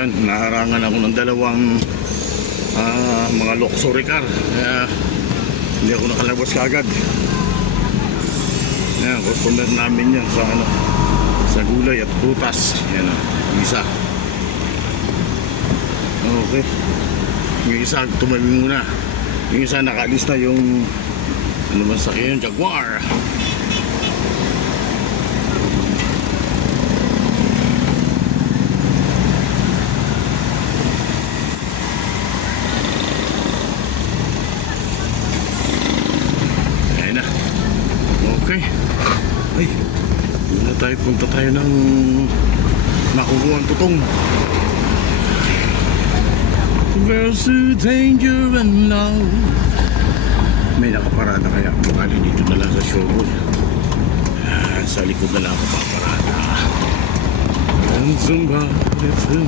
Ayan, naharangan ako ng dalawang mga luxury car, kaya hindi ako nakalabas kaagad. Ayan, customer namin yan sa sa gulay at prutas. Ayan, isa. Okay, yung isa tumabi muna, yung isa nakaalis na, yung ano man sa yung Jaguar. Ayan na. Okay. Ay, muna tayo, punta tayo ng nakukuha ang tutong. There's a danger and love. May nakaparada kaya bukali dito na lang sa showroom. Sa likod na lang ako paparada. And somebody